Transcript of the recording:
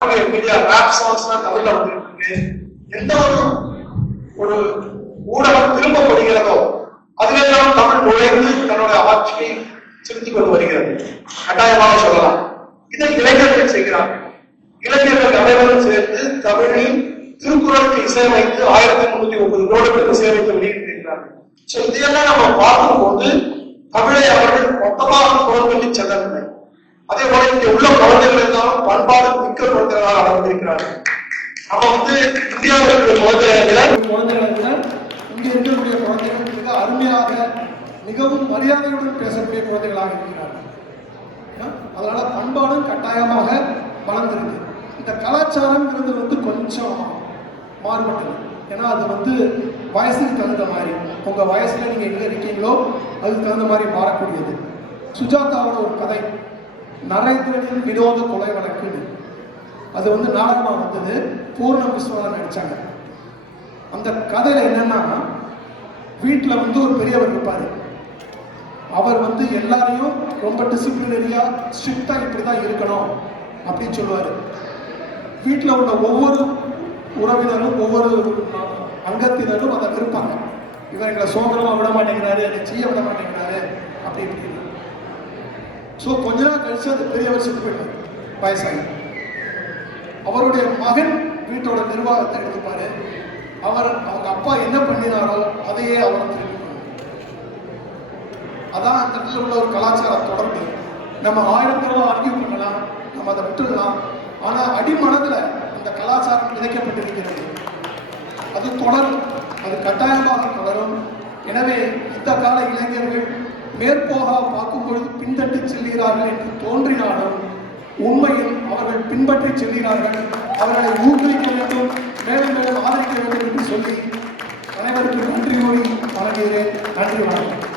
Media rap சாங்ஸ்லாம் தமிழ்ல வந்துட்டு இருக்கு. எந்த ஒரு ஊடகம் திரும்பப்படுகிறதோ அதிலெல்லாம் தமிழ் நுழைந்து தன்னுடைய ஆட்சியை செலுத்திக் கொண்டு வருகிறது. கட்டாயமாக சொல்லலாம். இதை இளைஞர்கள் செய்கிறார்கள். இளைஞர்கள் அனைவரும் சேர்ந்து தமிழில் திருக்குறளுக்கு இசையமைத்து 1330 நோடுகளுக்கு இசையமைத்து வெளியிட்டிருக்கிறார்கள். இதையெல்லாம் நம்ம பார்க்கும்போது தமிழை அவர்கள் மொத்தமாக புறந்தள்ளி செல்லவில்லை. அதே போல இங்க உள்ள குழந்தைகள் இருந்தாலும் பண்பாடு மிக்க குழந்தைகளாக வளர்ந்திருக்கிறார்கள். நம்ம இந்தியாவில் இருக்கிற குழந்தைகள் இங்க இருக்கக்கூடிய குழந்தைகள் மிக அருமையாக மிகவும் மரியாதையுடன் பேசக்கூடிய குழந்தைகளாக இருக்கிறார்கள். அதனால பண்பாடும் கட்டாயமாக வளர்ந்திருக்கு. இந்த கலாச்சாரம்ங்கிறது கொஞ்சம் மாறுபட்டது. ஏன்னா அது வயசுக்கு தகுந்த மாதிரி, உங்க வயசுல நீங்க எங்க இருக்கீங்களோ அதுக்கு தகுந்த மாதிரி மாறக்கூடியது. சுஜாதாவோட ஒரு கதை நரேந்திரனின் வினோத கொலை வழக்குன்னு, அது நாடகமா வந்தது. பூர்ணம் விஸ்வநாதன் நடிச்சாங்க. அந்த கதையில என்னன்னா, வீட்டுல ஒரு பெரியவர் இருப்பாரு. அவர் எல்லாரையும் ரொம்ப டிசிப்ளினரியா ஸ்ட்ரிக்டா இப்படிதான் இருக்கணும் அப்படின்னு சொல்லுவாரு. வீட்டுல உள்ள ஒவ்வொரு உறவினரும் ஒவ்வொரு அங்கத்தினரும் அதை இருப்பாங்க. இவர் எங்களை சோதனமா விட மாட்டேங்கிறாரு, என்னை செய்ய விட மாட்டேங்கிறாரு அப்படி இப்படி. ஸோ கொஞ்ச நாள் கழிச்சு அந்த பெரியவர் செத்து போயிட்டார், வயசாகி. அவருடைய மகன் வீட்டோட நிர்வாகத்தை எடுத்துப்பாரு. அவங்க அப்பா என்ன பண்ணினாரோ அதையே அவர் திருப்பி. அதான் அந்த இடத்துல உள்ள ஒரு கலாச்சார தொடர்பு. நம்ம 1000 தடவை ஆர்கியூ பண்ணலாம், நம்ம அதை விட்டுடலாம். ஆனா அடிமனதுல அந்த கலாச்சாரம் விதைக்கப்பட்டிருக்கிறது. அது தொடரும், அது கட்டாயமாக தொடரும். எனவே இந்த கால இளைஞர்கள் மேற்போக பார்க்கும் பொழுது பின்பற்றி செல்கிறார்கள் என்று தோன்றினாலும் உண்மையில் அவர்கள் பின்பற்றி செல்கிறார்கள். அவர்களை ஊக்குவிக்க வேண்டும், மேலும் மேலும் ஆதரிக்க வேண்டும் என்று சொல்லி அனைவருக்கும் நன்றி கூறி வழங்குகிறேன். நன்றி, வணக்கம்.